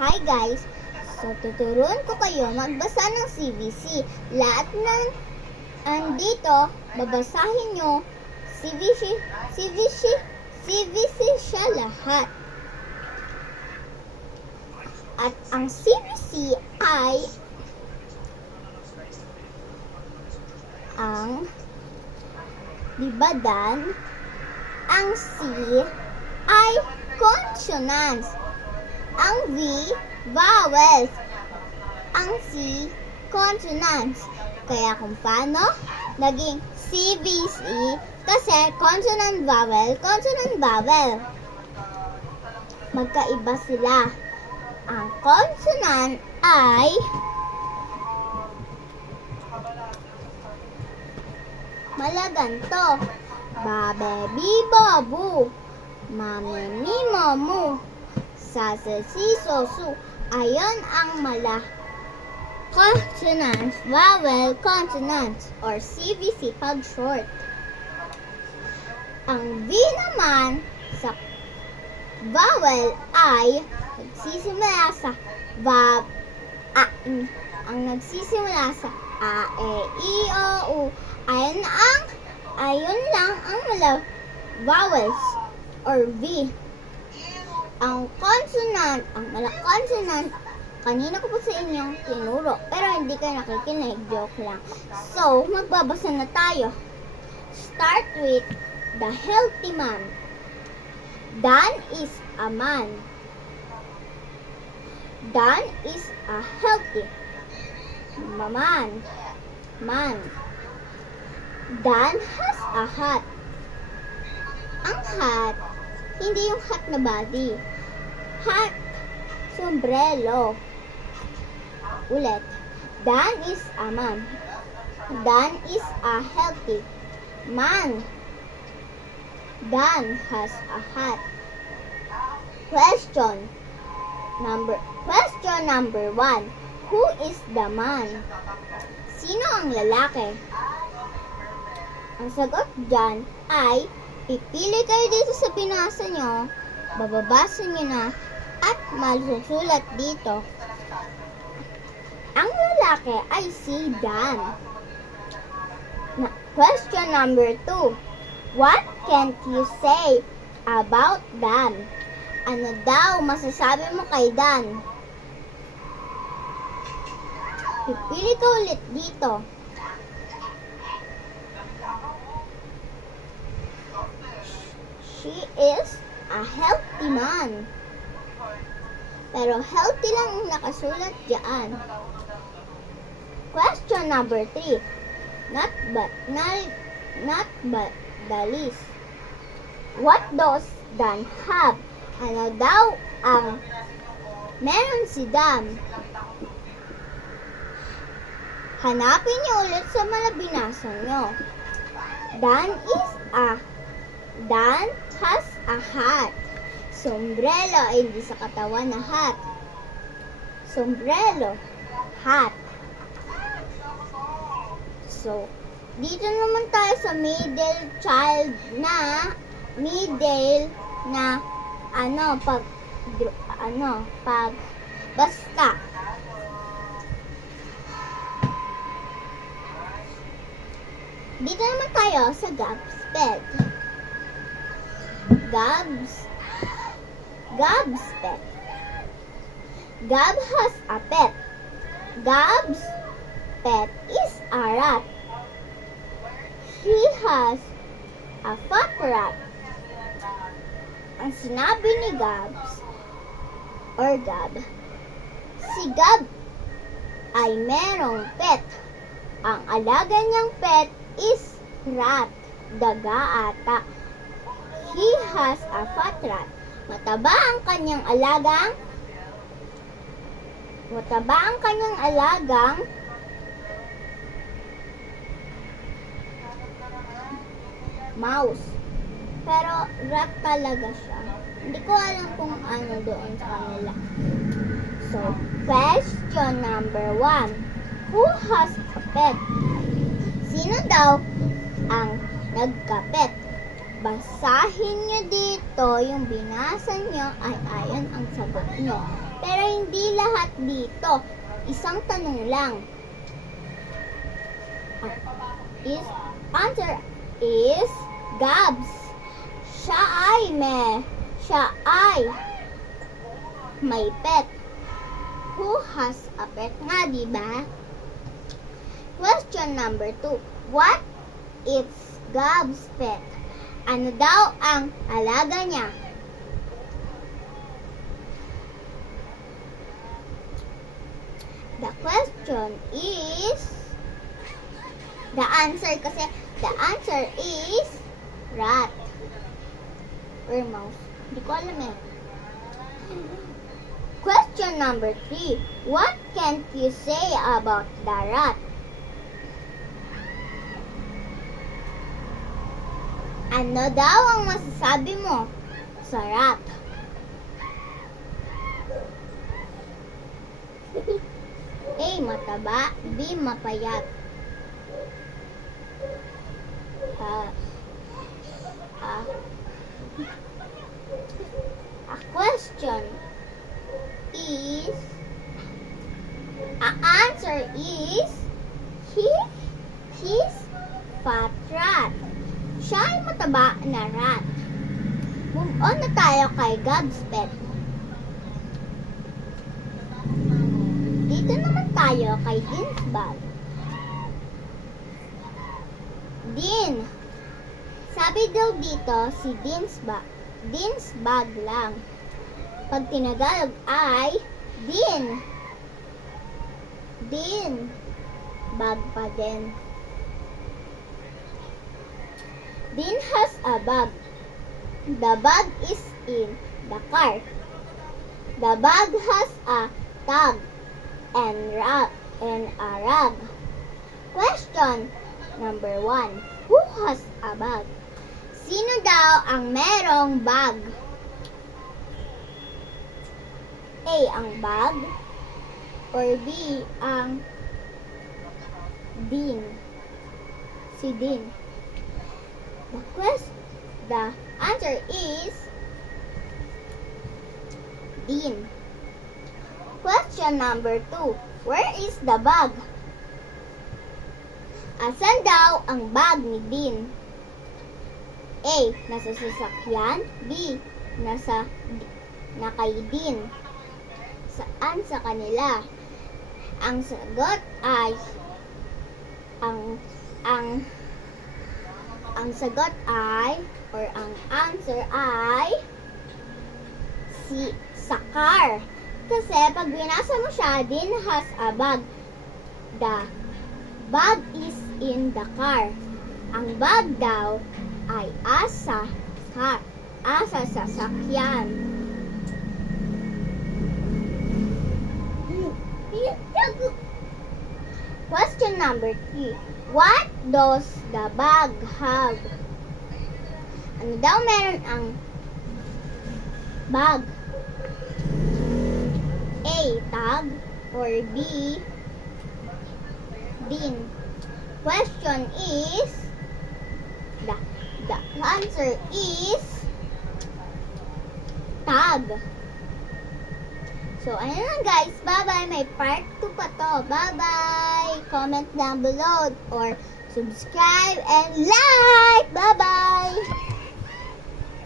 Hi guys! So, tuturuan ko kayo magbasa ng CVC. Lahat ng andito, babasahin nyo CVC siya lahat. At ang CVC ay ang diba Dan? Ang C ay consonants. Ang V, vowels. Ang C, consonants. Kaya kung paano naging CVC, kasi consonant, vowel. Magkaiba sila. Ang consonant ay malaganto. Babe, bibo, bu. Mami, mimo, mu. Sasa, siso, su. Ayon ang consonants, vowel, consonants, or CVC pag short. Ang V naman sa vowel ay nagsisimula sa ang nagsisimula sa a, e, i, o, u. Ayon lang ang vowels or V. Ang consonant, kanina ko po sa inyo tinuro, pero hindi kayo nakikinig, joke lang. So, magbabasa na tayo. Start with the healthy man. Dan is a man. Dan is a healthy man. Dan has a hat. Ang hat, hindi yung hat na body. Hat, sombrero. Ulit. Dan is a man. Dan is a healthy man. Dan has a hat. Question number 1. Who is the man? Sino ang lalaki? Ang sagot dyan ay pipili kayo dito sa binasa nyo, bababasa nyo na, at masusulat dito. Ang lalaki ay si Dan. Question number 2. What can't you say about Dan? Ano daw masasabi mo kay Dan? Pipili ka ulit dito. She is a healthy man. Pero healthy lang ang nakasulat diyan. Question number 3. Not but the least. What does Dan have? Ano daw ang meron si Dan? Hanapin niyo ulit sa binasa nyo. Dan has a hat. Sombrero ay hindi sa katawan na hat. Sombrero, hat. So, dito naman tayo sa middle na basta. Dito naman tayo sa Gab's pet. Gab's pet. Gab has a pet. Gab's pet is a rat. He has a fat rat. Ang sinabi ni Gab, si Gab ay merong pet. Ang alaga niyang pet is rat, daga ata. He has a fat rat. Mataba ang kanyang alagang mouse. Pero rat talaga siya. Hindi ko alam kung ano doon sa kanila. So, question number 1. Who has a pet? Sino daw ang nagkapet? Basahin nyo dito yung binasa nyo ay ayon ang sagot nyo. Pero hindi lahat dito. Isang tanong lang. Answer is Gabs. Siya ay may pet. Who has a pet nga, di ba? Question number 2. What is Gab's pet? Ano daw ang alaga niya? The question is the answer is rat or mouse. Hindi ko alam eh. Question number 3. What can you say about the rat? Ano daw ang masasabi mo sa rat? A. Mataba. B. Mapayat. A question is answer is he's fat rat. Siya ay mataba na rat. Move on na tayo kay Gab's pet. Dito naman tayo kay Dean's bag. Dean. Sabi daw dito si Dean's bag lang. Pag tinagalog ay Dean. Bag pa din. Dean has a bag. The bag is in the car. The bag has a tag and a rag. Question number 1. Who has a bag? Sino daw ang merong bag? A. Ang bag or B. Ang Dean. Si Dean. The answer is Dean. Question number 2. Where is the bag? Asan daw ang bag ni Dean? A. Nasa sasakyan. B. na kay Dean. Saan sa kanila? Ang sagot ay ang sagot ay or ang answer ay sa car. Kasi pag binasa mo siya, Dean has a bag. The bag is in the car. Ang bag daw ay asa sasakyan. Question number 3. What does the bag have? Ano daw meron ang bag? A. Tag or B. Dean. Question is the answer is tag. So, ayun lang guys. Bye-bye. May part 2 pa to. Bye-bye. Comment down below or subscribe and like. Bye-bye.